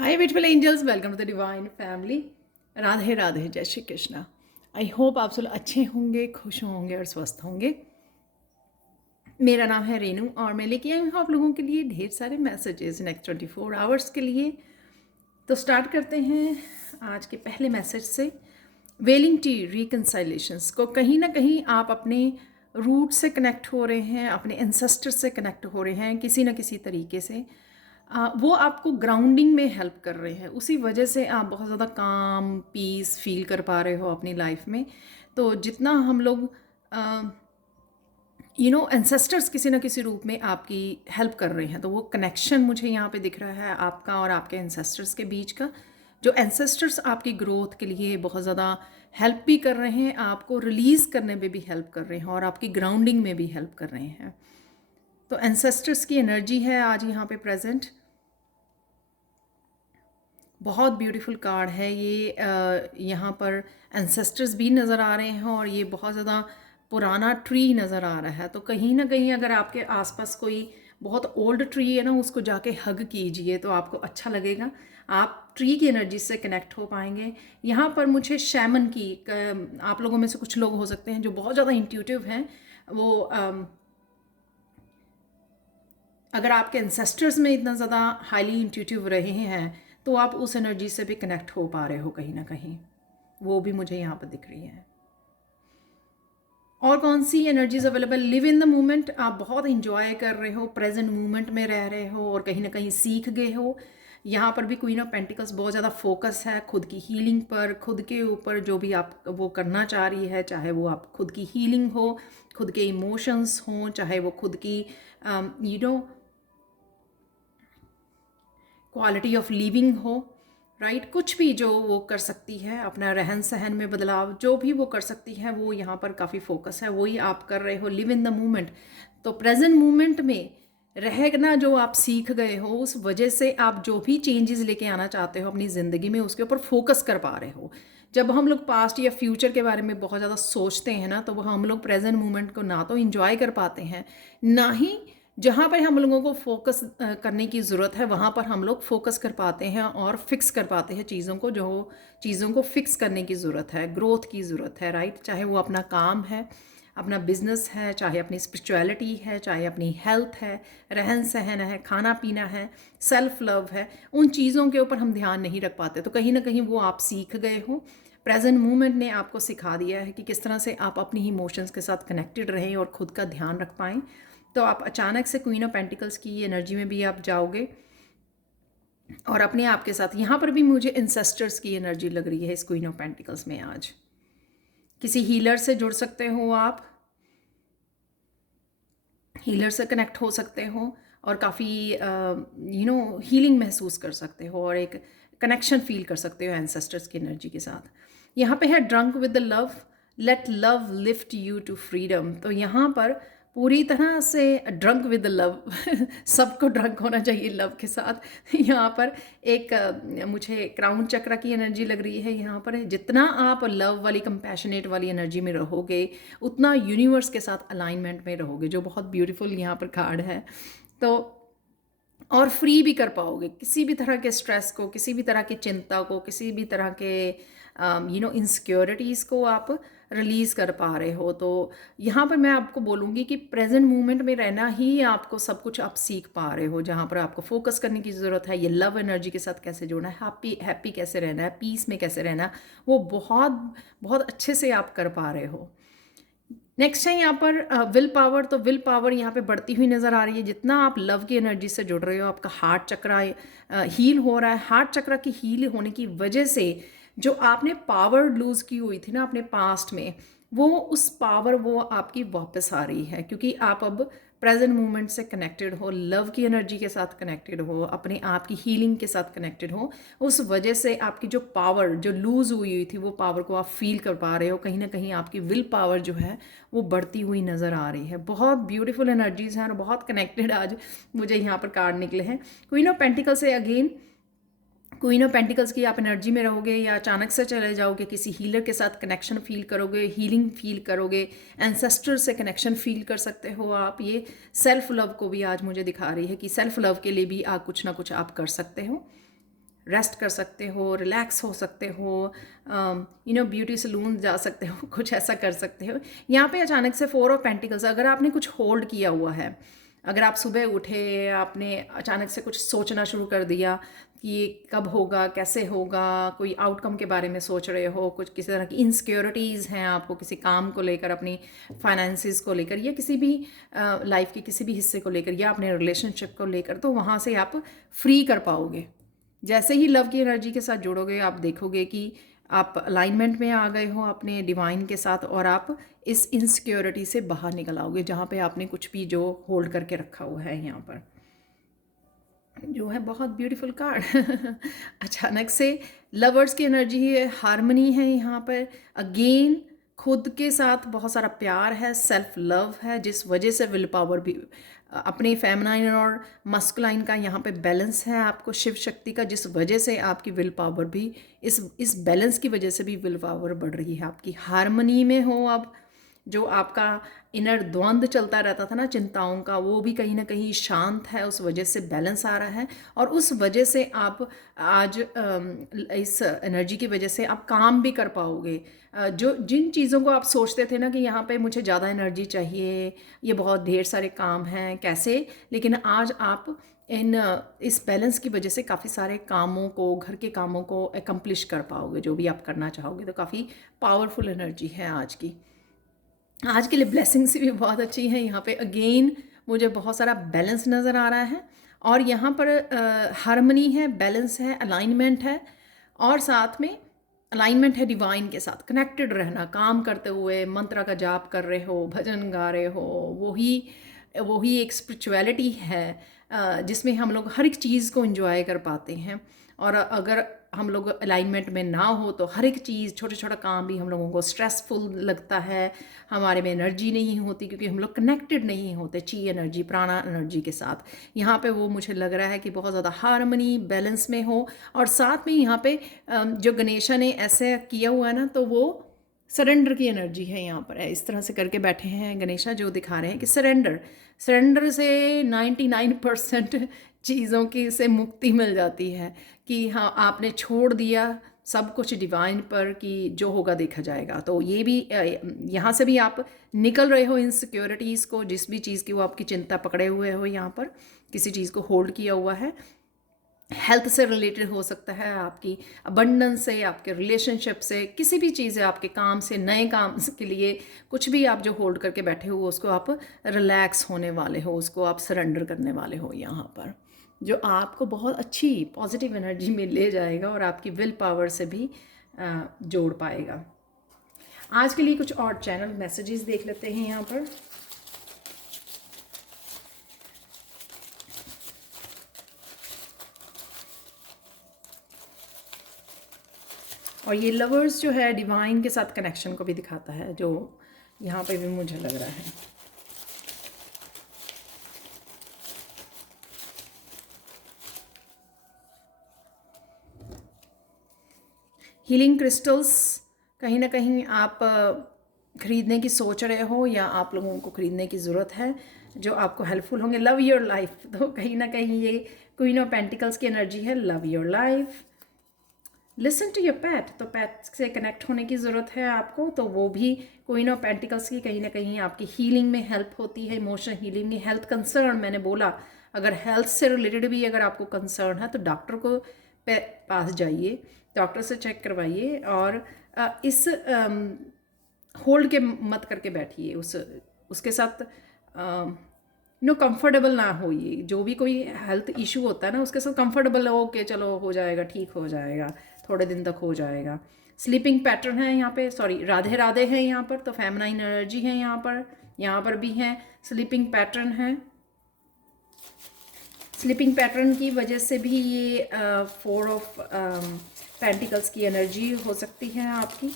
Hi beautiful angels, welcome to the divine family. Radhe Radhe, जय Shri Krishna. I hope आप सब अच्छे होंगे, खुश होंगे और स्वस्थ होंगे। मेरा नाम है रेनू और मैं लेके आई हूँ आप लोगों के लिए ढेर सारे मैसेजेस नेक्स्ट 24 आवर्स के लिए। तो स्टार्ट करते हैं आज के पहले मैसेज से। वेलिंग टी रिकन्साइलेशंस को कहीं ना कहीं आप अपने रूट से कनेक्ट हो रहे हैं, अपने एंसेस्टर से कनेक्ट हो रहे हैं किसी ना किसी तरीके से। वो आपको ग्राउंडिंग में हेल्प कर रहे हैं, उसी वजह से आप बहुत ज़्यादा काम पीस फील कर पा रहे हो अपनी लाइफ में। तो जितना हम लोग एंसेस्टर्स किसी ना किसी रूप में आपकी हेल्प कर रहे हैं, तो वो कनेक्शन मुझे यहाँ पे दिख रहा है आपका और आपके एंसेस्टर्स के बीच का। जो एंसेस्टर्स आपकी ग्रोथ के लिए बहुत ज़्यादा हेल्प भी कर रहे हैं, आपको रिलीज़ करने में भी हेल्प कर रहे हैं और आपकी ग्राउंडिंग में भी हेल्प कर रहे हैं। तो एंसेस्टर्स की एनर्जी है आज यहाँ पे प्रेजेंट। बहुत ब्यूटीफुल कार्ड है ये। यहाँ पर एंसेस्टर्स भी नज़र आ रहे हैं और ये बहुत ज़्यादा पुराना ट्री नज़र आ रहा है। तो कहीं ना कहीं अगर आपके आसपास कोई बहुत ओल्ड ट्री है ना, उसको जाके हग कीजिए तो आपको अच्छा लगेगा, आप ट्री की एनर्जी से कनेक्ट हो पाएंगे। यहाँ पर मुझे शैमन की, आप लोगों में से कुछ लोग हो सकते हैं जो बहुत ज़्यादा इंट्यूटिव हैं। वो अगर आपके एंसेस्टर्स में इतना ज़्यादा हाईली इंट्यूटिव रहे हैं तो आप उस एनर्जी से भी कनेक्ट हो पा रहे हो कहीं ना कहीं, वो भी मुझे यहाँ पर दिख रही है। और कौन सी energies available? Live in the moment, आप बहुत इंजॉय कर रहे हो, प्रेजेंट मोमेंट में रह रहे हो और कहीं ना कहीं सीख गए हो। यहाँ पर भी क्वीन ऑफ पेंटिकल्स बहुत ज़्यादा फोकस है खुद की हीलिंग पर, खुद के ऊपर जो भी आप वो करना चाह रही है, चाहे वो आप खुद की हीलिंग हो, खुद के इमोशंस हों, चाहे वो खुद की क्वालिटी ऑफ लिविंग हो, राइट। कुछ भी जो वो कर सकती है, अपना रहन सहन में बदलाव जो भी वो कर सकती है, वो यहाँ पर काफ़ी फोकस है, वही आप कर रहे हो। लिव इन द मोमेंट, तो प्रेजेंट मोमेंट में रहना जो आप सीख गए हो, उस वजह से आप जो भी चेंजेस लेके आना चाहते हो अपनी ज़िंदगी में, उसके ऊपर फोकस कर पा रहे हो। जब हम लोग पास्ट या फ्यूचर के बारे में बहुत ज़्यादा सोचते हैं ना, तो वह हम लोग प्रेजेंट मोमेंट को ना तो इंजॉय कर पाते हैं, ना ही जहाँ पर हम लोगों को फोकस करने की ज़रूरत है वहाँ पर हम लोग फोकस कर पाते हैं और फिक्स कर पाते हैं चीज़ों को, जो चीज़ों को फिक्स करने की ज़रूरत है, ग्रोथ की ज़रूरत है, राइट। चाहे वो अपना काम है, अपना बिजनेस है, चाहे अपनी स्पिरिचुअलिटी है, चाहे अपनी हेल्थ है, रहन सहन है, खाना पीना है, सेल्फ लव है, उन चीज़ों के ऊपर हम ध्यान नहीं रख पाते। तो कहीं ना कहीं वो आप सीख गए हो। प्रेजेंट मोमेंट ने आपको सिखा दिया है कि किस तरह से आप अपनी इमोशंस के साथ कनेक्टेड रहें और खुद का ध्यान रख पाएँ। तो आप अचानक से क्वीन ऑफ पेंटिकल्स की एनर्जी में भी आप जाओगे और अपने आप के साथ, यहाँ पर भी मुझे इंसेस्टर्स की एनर्जी लग रही है इस क्वीन ऑफ पेंटिकल्स में। आज किसी हीलर से जुड़ सकते हो, आप हीलर से कनेक्ट हो सकते हो और काफ़ी हीलिंग महसूस कर सकते हो और एक कनेक्शन फील कर सकते हो एंसेस्टर्स की एनर्जी के साथ। यहाँ पे है drunk with the love, let love lift you to freedom. तो यहाँ पर पूरी तरह से ड्रंक विद द लव सबको ड्रंक होना चाहिए लव के साथ। यहाँ पर एक मुझे क्राउन चक्र की एनर्जी लग रही है। यहाँ पर जितना आप लव वाली कंपैशनेट वाली एनर्जी में रहोगे, उतना यूनिवर्स के साथ अलाइनमेंट में रहोगे, जो बहुत ब्यूटीफुल यहाँ पर कार्ड है। तो और फ्री भी कर पाओगे किसी भी तरह के स्ट्रेस को, किसी भी तरह की चिंता को, किसी भी तरह के इनसिक्योरिटीज़ को आप रिलीज़ कर पा रहे हो। तो यहाँ पर मैं आपको बोलूँगी कि प्रेजेंट मोमेंट में रहना ही आपको सब कुछ आप सीख पा रहे हो। जहाँ पर आपको फोकस करने की ज़रूरत है, ये लव एनर्जी के साथ कैसे जुड़ना है, हैप्पी कैसे रहना है, पीस में कैसे रहना है, वो बहुत बहुत अच्छे से आप कर पा रहे हो। नेक्स्ट है यहाँ पर विल पावर। तो विल पावर यहाँ पे बढ़ती हुई नज़र आ रही है। जितना आप लव की एनर्जी से जुड़ रहे हो, आपका हार्ट चक्र हील हो रहा है। हार्ट चक्र की हील होने की वजह से जो आपने पावर लूज़ की हुई थी ना अपने पास्ट में, वो उस पावर वो आपकी वापस आ रही है, क्योंकि आप अब प्रेजेंट मोमेंट से कनेक्टेड हो, लव की एनर्जी के साथ कनेक्टेड हो, अपने आप की हीलिंग के साथ कनेक्टेड हो। उस वजह से आपकी जो पावर जो लूज़ हुई थी, वो पावर को आप फील कर पा रहे हो। कहीं ना कहीं आपकी विल पावर जो है वो बढ़ती हुई नज़र आ रही है। बहुत ब्यूटीफुल एनर्जीज हैं और बहुत कनेक्टेड आज मुझे यहाँ पर कार्ड निकले हैं। क्वीन ऑफ पेंटिकल से अगेन, क्वीन ऑफ पेंटिकल्स की आप एनर्जी में रहोगे या अचानक से चले जाओगे, किसी हीलर के साथ कनेक्शन फील करोगे, हीलिंग फील करोगे, एंसेस्टर से कनेक्शन फील कर सकते हो आप। ये सेल्फ लव को भी आज मुझे दिखा रही है कि सेल्फ लव के लिए भी आप कुछ ना कुछ आप कर सकते हो, रेस्ट कर सकते हो, रिलैक्स हो सकते हो, ब्यूटी सलून जा सकते हो, कुछ ऐसा कर सकते हो। यहाँ पे अचानक से 4 ऑफ पेंटिकल्स, अगर आपने कुछ होल्ड किया हुआ है, अगर आप सुबह उठे, आपने अचानक से कुछ सोचना शुरू कर दिया कि ये कब होगा, कैसे होगा, कोई आउटकम के बारे में सोच रहे हो, कुछ किसी तरह की इनसिक्योरिटीज़ हैं आपको किसी काम को लेकर, अपनी फाइनेंसिस को लेकर, या किसी भी लाइफ के किसी भी हिस्से को लेकर, या अपने रिलेशनशिप को लेकर, तो वहाँ से आप फ्री कर पाओगे। जैसे ही लव की एनर्जी के साथ जुड़ोगे, आप देखोगे कि आप अलाइनमेंट में आ गए हो अपने डिवाइन के साथ, और आप इस इनसिक्योरिटी से बाहर निकल आओगे जहाँ पे आपने कुछ भी जो होल्ड करके रखा हुआ है। यहाँ पर जो है बहुत ब्यूटीफुल कार्ड अचानक से लवर्स की एनर्जी है, हार्मनी है यहाँ पर। अगेन खुद के साथ बहुत सारा प्यार है, सेल्फ लव है, जिस वजह से विल पावर भी, अपने फेमिनाइन और मस्कुलाइन का यहाँ पे बैलेंस है आपको, शिव शक्ति का, जिस वजह से आपकी विल पावर भी, इस बैलेंस की वजह से भी विल पावर बढ़ रही है आपकी। हार्मनी में हो आप, जो आपका इनर द्वंद्व चलता रहता था ना चिंताओं का, वो भी कहीं ना कहीं शांत है, उस वजह से बैलेंस आ रहा है। और उस वजह से आप आज इस एनर्जी की वजह से आप काम भी कर पाओगे। जो जिन चीज़ों को आप सोचते थे ना कि यहाँ पे मुझे ज़्यादा एनर्जी चाहिए, ये बहुत ढेर सारे काम हैं, कैसे, लेकिन आज आप इस बैलेंस की वजह से काफ़ी सारे कामों को, घर के कामों को एकम्प्लिश कर पाओगे, जो भी आप करना चाहोगे। तो काफ़ी पावरफुल एनर्जी है आज की। आज के लिए ब्लेसिंग्स भी बहुत अच्छी हैं। यहाँ पे अगेन मुझे बहुत सारा बैलेंस नज़र आ रहा है, और यहाँ पर हार्मनी है, बैलेंस है, अलाइनमेंट है, और साथ में अलाइनमेंट है डिवाइन के साथ, कनेक्टेड रहना, काम करते हुए मंत्र का जाप कर रहे हो, भजन गा रहे हो, वही एक स्पिरिचुअलिटी है जिसमें हम लोग हर एक चीज़ को एंजॉय कर पाते हैं। और अगर हम लोग अलाइनमेंट में ना हो तो हर एक चीज़, छोटा छोटा काम भी हम लोगों को स्ट्रेसफुल लगता है, हमारे में एनर्जी नहीं होती, क्योंकि हम लोग कनेक्टेड नहीं होते ची एनर्जी, प्राणा एनर्जी के साथ। यहाँ पे वो मुझे लग रहा है कि बहुत ज़्यादा हार्मनी, बैलेंस में हो। और साथ में यहाँ पे जो गणेशा ने ऐसे किया हुआ है ना, तो वो सरेंडर की एनर्जी है। यहाँ पर है, इस तरह से करके बैठे हैं गणेशा, जो दिखा रहे हैं कि सरेंडर से 99% चीज़ों की से मुक्ति मिल जाती है, कि हाँ आपने छोड़ दिया सब कुछ डिवाइन पर, कि जो होगा देखा जाएगा। तो ये भी यहाँ से भी आप निकल रहे हो इनसिक्योरिटीज़ को, जिस भी चीज़ की वो आपकी चिंता पकड़े हुए हो, यहाँ पर किसी चीज़ को होल्ड किया हुआ है। हेल्थ से रिलेटेड हो सकता है, आपकी अबंडेंस से, आपके रिलेशनशिप से, किसी भी चीज़ है, आपके काम से, नए काम के लिए कुछ भी आप जो होल्ड करके बैठे हो, उसको आप रिलैक्स होने वाले हो, उसको आप सरेंडर करने वाले हो यहाँ पर, जो आपको बहुत अच्छी पॉजिटिव एनर्जी में ले जाएगा और आपकी विल पावर से भी जोड़ पाएगा। आज के लिए कुछ और चैनल मैसेजेस देख लेते हैं यहाँ पर। और ये लवर्स जो है डिवाइन के साथ कनेक्शन को भी दिखाता है, जो यहाँ पे भी मुझे लग रहा है। हीलिंग क्रिस्टल्स कहीं ना कहीं आप खरीदने की सोच रहे हो, या आप लोगों को खरीदने की ज़रूरत है, जो आपको हेल्पफुल होंगे। लव योर लाइफ, तो कहीं ना कहीं ये क्वीन ऑफ पेंटिकल्स की एनर्जी है, love your life. Listen to your पैट, तो पैट से कनेक्ट होने की ज़रूरत है आपको, तो वो भी क्वीन ऑफ पेंटिकल्स की कहीं ना कहीं आपकी हीलिंग में हेल्प होती है, इमोशनल हीलिंग में। हेल्थ कंसर्न, मैंने बोला अगर हेल्थ से रिलेटेड भी अगर आपको कंसर्न है तो डॉक्टर को पास जाइए, डॉक्टर से चेक करवाइए, और इस होल्ड के मत करके बैठिए उसके साथ, कंफर्टेबल ना हो। ये जो भी कोई हेल्थ इशू होता है ना, उसके साथ कंफर्टेबल हो के चलो हो जाएगा, ठीक हो जाएगा, थोड़े दिन तक हो जाएगा। स्लीपिंग पैटर्न है यहाँ पे, सॉरी राधे राधे है यहाँ पर, तो फेमिनाइन एनर्जी है यहाँ पर भी है। स्लीपिंग पैटर्न है, स्लीपिंग पैटर्न की वजह से भी ये 4 ऑफ पेंटिकल्स की एनर्जी हो सकती है आपकी,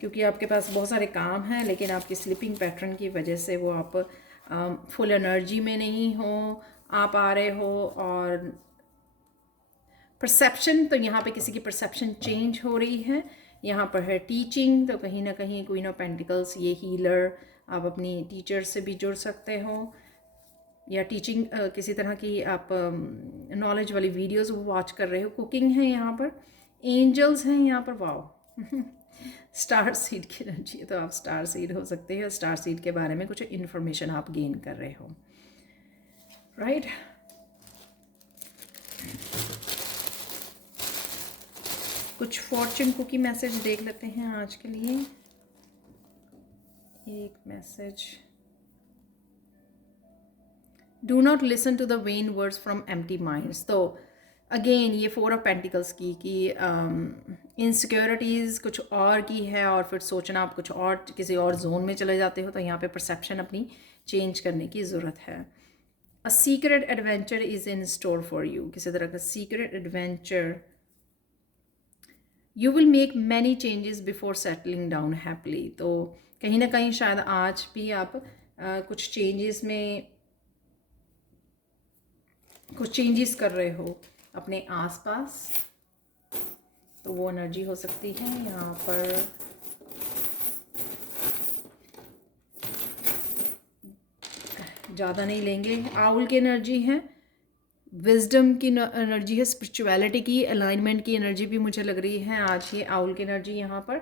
क्योंकि आपके पास बहुत सारे काम हैं, लेकिन आपकी स्लीपिंग पैटर्न की वजह से वो आप फुल एनर्जी में नहीं हो आप आ रहे हो। और परसेप्शन, तो यहाँ पे किसी की परसेप्शन चेंज हो रही है। यहाँ पर है टीचिंग, तो कहीं ना कहीं क्वीन ऑफ पेंटिकल्स, ये हीलर, आप अपनी टीचर से भी जुड़ सकते हो। या टीचिंग किसी तरह की आप नॉलेज वाली वीडियोस वॉच कर रहे हो, कुकिंग है यहाँ पर, एंजल्स हैं यहाँ पर, वाओ स्टार सीड की एनर्जी है, तो आप स्टार सीड हो सकते हैं, स्टार सीड के बारे में कुछ इन्फॉर्मेशन आप गेन कर रहे हो, राइट। कुछ फॉर्चून कुकी मैसेज देख लेते हैं आज के लिए। एक message, do not listen to the vain words from empty minds. तो अगेन ये 4 ऑफ पेंटिकल्स की इनसिक्योरिटीज़ कुछ और की है, और फिर सोचना आप कुछ और किसी और जोन में चले जाते हो, तो यहाँ पे परसेप्शन अपनी चेंज करने की ज़रूरत है। A secret adventure is in store for you, किसी तरह का secret adventure. You will make many changes before settling down happily. तो कहीं ना कहीं शायद आज भी आप कुछ चेंजेस कर रहे हो अपने आसपास, तो वो एनर्जी हो सकती है यहाँ पर। ज़्यादा नहीं लेंगे, आउल की एनर्जी है, विजडम की एनर्जी है, स्पिरिचुअलिटी की अलाइनमेंट की एनर्जी भी मुझे लग रही है आज। ये आउल की एनर्जी यहाँ पर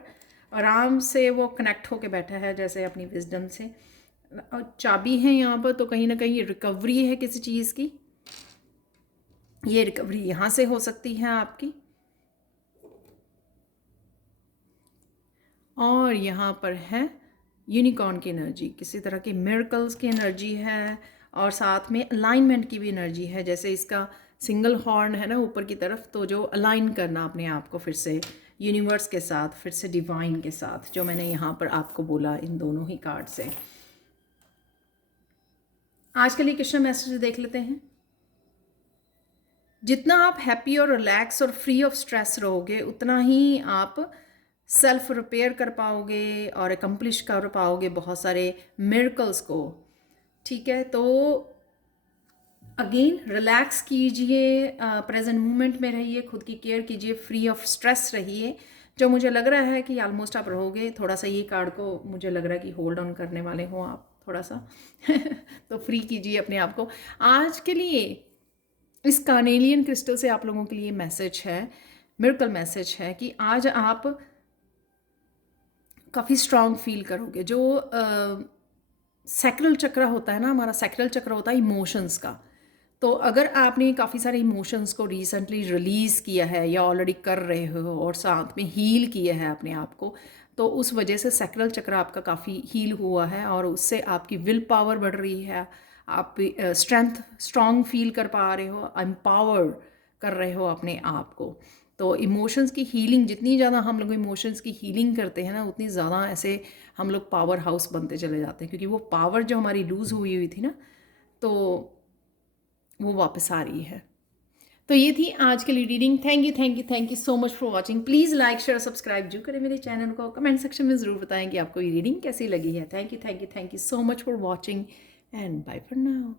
आराम से वो कनेक्ट होके बैठा है जैसे अपनी विजडम से। चाबी है यहाँ पर, तो कहीं ना कहीं रिकवरी है किसी चीज़ की, ये रिकवरी यहाँ से हो सकती है आपकी। और यहाँ पर है यूनिकॉर्न की एनर्जी, किसी तरह की मिरेकल्स की एनर्जी है, और साथ में अलाइनमेंट की भी एनर्जी है, जैसे इसका सिंगल हॉर्न है ना ऊपर की तरफ, तो जो अलाइन करना अपने आप को फिर से यूनिवर्स के साथ, फिर से डिवाइन के साथ, जो मैंने यहाँ पर आपको बोला इन दोनों ही कार्ड से। आज के लिए कृष्ण मैसेज देख लेते हैं। जितना आप हैप्पी और रिलैक्स और फ्री ऑफ स्ट्रेस रहोगे, उतना ही आप सेल्फ रिपेयर कर पाओगे और एकम्प्लिश कर पाओगे बहुत सारे मिरेकल्स को, ठीक है। तो अगेन रिलैक्स कीजिए, प्रेजेंट मोमेंट में रहिए, खुद की केयर कीजिए, फ्री ऑफ स्ट्रेस रहिए, जो मुझे लग रहा है कि ऑलमोस्ट आप रहोगे। थोड़ा सा ये कार्ड को मुझे लग रहा है कि होल्ड ऑन करने वाले हो आप थोड़ा सा तो फ्री कीजिए अपने आप को आज के लिए। इस कार्नेलियन क्रिस्टल से आप लोगों के लिए मैसेज है, मिरेकल मैसेज है कि आज आप काफ़ी स्ट्रांग फील करोगे। जो सैक्रल चक्र होता है ना, हमारा सैक्रल चक्र होता है इमोशंस का, तो अगर आपने काफ़ी सारे इमोशंस को रिसेंटली रिलीज़ किया है या ऑलरेडी कर रहे हो और साथ में हील किया है अपने आप को, तो उस वजह से सैक्रल चक्र आपका काफ़ी हील हुआ है, और उससे आपकी विल पावर बढ़ रही है, आप स्ट्रेंथ स्ट्रांग फील कर पा रहे हो, एम्पावर कर रहे हो अपने आप को। तो इमोशंस की हीलिंग, जितनी ज़्यादा हम लोग इमोशंस की हीलिंग करते हैं ना, उतनी ज़्यादा ऐसे हम लोग पावर हाउस बनते चले जाते हैं, क्योंकि वो पावर जो हमारी लूज़ हुई थी ना, तो वो वापस आ रही है। तो ये थी आज के लिए reading. Thank you so much for watching. Please like share subscribe जो करें मेरे चैनल को। कमेंट सेक्शन में ज़रूर बताएं कि आपको ये रीडिंग कैसी लगी है। Thank you so much for watching and bye for now.